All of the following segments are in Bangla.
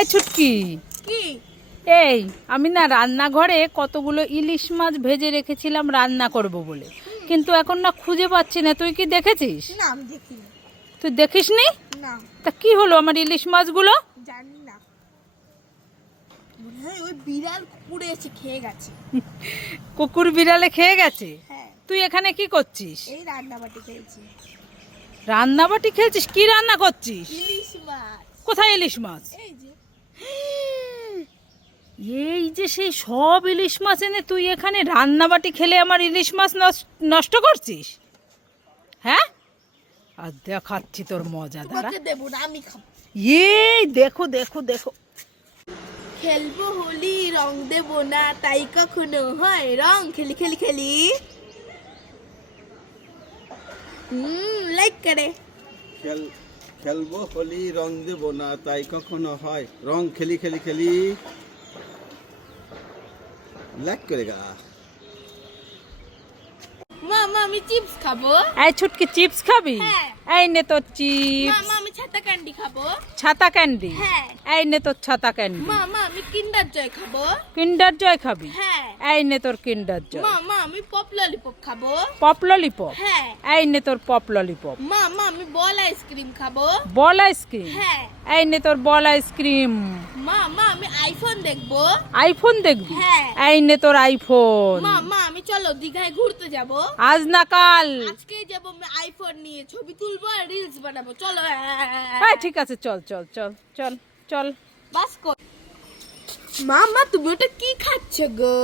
এই ছুটকি, কি? এই আমি না রান্নাঘরে কতগুলো ইলিশ মাছ ভেজে রেখেছিলাম রান্না করব বলে, কিন্তু এখন না খুঁজে পাচ্ছি না। তুই কি দেখেছিস? না, আমি দেখিনি। তুই দেখিসনি? না, তা কি হলো আমার ইলিশ মাছগুলো? জানি না। মনে হয় ওই বিড়াল কুকুরে এসে খেয়ে গেছে। কুকুর বিড়ালে খেয়ে গেছে? হ্যাঁ। তুই এখানে কি করছিস? এই রান্নাবাটি খেয়েছি। রান্নাবাটি খেয়েছিস? কি রান্না করছিস? ইলিশ মাছ। কোথায় ইলিশ মাছ? এই যে। এই যে সেই সব ইলিশ মাছ এনে তুই এখানে রান্নাবাটি খেলে আমার ইলিশ মাছ নষ্ট করছিস? হ্যাঁ, আর দেখাচ্ছি তোর মজা। দাঁড়া, তোমাকে দেবো না, আমি খাবো। এই দেখো দেখো দেখো। খেলবো হোলি, রং দেবো না, তাই কখনো হয় রং খেলি খেলি খেলি। লাইক করে। খেলবো হোলি, রং দেবো না, তাই কখনো হয় রং খেলি খেলি খেলি। লাইক করেগা। মামা আমি চিপস খাবো। এই ছুটকি, চিপস খাবি? হ্যাঁ। এই নে তোর চিপস। মামা আমি ছাতা ক্যান্ডি খাবো। ছাতা ক্যান্ডি? হ্যাঁ। এই নে তোর ছাতা ক্যান্ডি। মামা আমি কিন্ডার জয় খাবো। কিন্ডার জয় খাবি? হ্যাঁ। এই নে তোর কিন্ডার জয়। মামা আমি পপ ললিপপ খাবো। Pop lollipop? হ্যাঁ। এই নে তোর পপ ললিপপ। মামা আমি বল আইসক্রিম খাবো। বল আইসক্রিম? হ্যাঁ। এই নে তোর বল আইসক্রিম। মামা আমি আইফোন দেখবো। আইফোন দেখবি? হ্যাঁ। এই নে তোর আইফোন। মামা আমি চলো দীঘায় ঘুরতে যাব। আজ না কাল? আজকেই যাব। আমি আইফোন নিয়ে ছবি তুলবো আর রিলস বানাবো। চলো। এই ঠিক আছে, চল চল চল চল চল। বাস কর। মামা তুমি ওটা কি খাচ্ছ গো?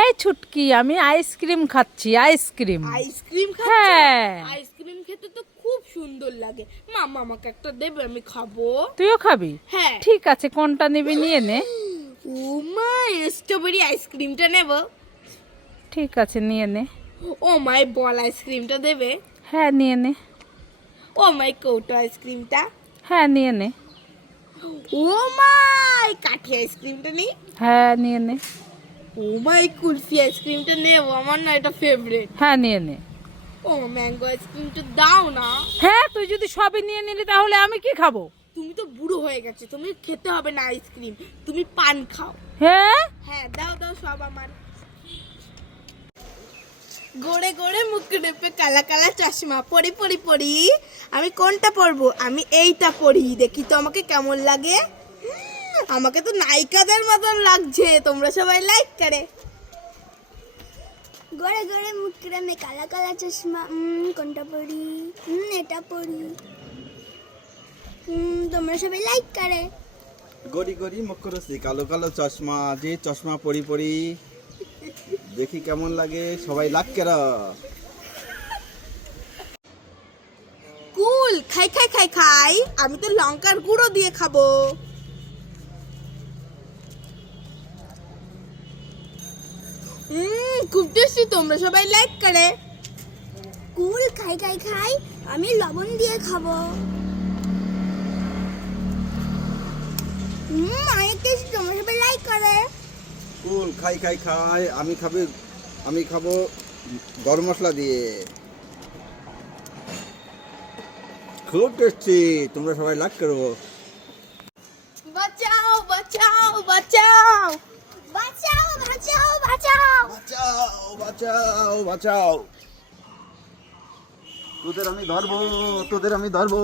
এই ছুটকি, আমি আইসক্রিম খাচ্ছি। আইসক্রিম? আইসক্রিম খাচ্ছ? হ্যাঁ। আইসক্রিম খেতে তো খুব সুন্দর লাগে। মামা আমাকে একটা দেবে, আমি খাবো। তুইও খাবি? হ্যাঁ। ঠিক আছে, কোনটা নিবি নিয়ে নে। ও মা, স্ট্রবেরি আইসক্রিমটা নেব। ঠিক আছে, নিয়ে নে। ও মাই বল আইসক্রিমটা দেবে। হ্যাঁ, নিয়ে নে। ও মাই কৌটো আইসক্রিমটা। হ্যাঁ, নিয়ে নে। ও মাই কাঠি আইসক্রিমটা নেই। হ্যাঁ, নিয়ে নে। ও মাই কুলফি আইসক্রিমটা নেব, আমার না এটা ফেভারিট। হ্যাঁ, নিয়ে নে। ও ম্যাঙ্গো আইসক্রিমটা দাও না। হ্যাঁ, তুই যদি সবই নিয়ে নিলি তাহলে আমি কি খাবো? তুমি তো বুড়ো হয়ে গেছে, তুমি খেতে হবে না আইসক্রিম, তুমি পান খাও। হ্যাঁ, হ্যাঁ দাও দাও সব আমার। গোড়ে গোড়ে মুখ নেপে কালা কালা চশমা পরি পরি পরি। আমি কোনটা পরবো? আমি এইটা পরি, দেখি তো আমাকে কেমন লাগে। আমাকে তো নায়িকাদের মতন লাগছে। তোমরা সবাই লাইক করে। গোড়ে গোড়ে মুখ ক্রেমে কালা কালা চশমা, কোনটা পরি? এটা পরি। তোমরা সবাই লাইক করে। গড়ি গড়ি মুখ করেছি, কালো কালো চশমা, যে চশমা পরি পরি, দেখি কেমন লাগে, সবাই লাইক করা। কুল খাই খাই খাই খাই, আমি তো লঙ্কার গুঁড়ো দিয়ে খাবো। খুব টেস্টি, তোমরা সবাই লাইক করে। কুল খাই খাই খাই, আমি লবণ দিয়ে খাবো। অনেক টেস্টি, তোমরা সবাই লাইক করে। কুল খাই খাই খাই, আমি খাবো গরম মশলা দিয়ে। খুব টেস্টি, তোমরা সবাই লাইক করো। বাঁচাও বাঁচাও বাঁচাও বাঁচাও বাঁচাও বাঁচাও। বাঁচাও বাঁচাও বাঁচাও, তোদের আমি ধরবো, তোদের আমি ধরবো।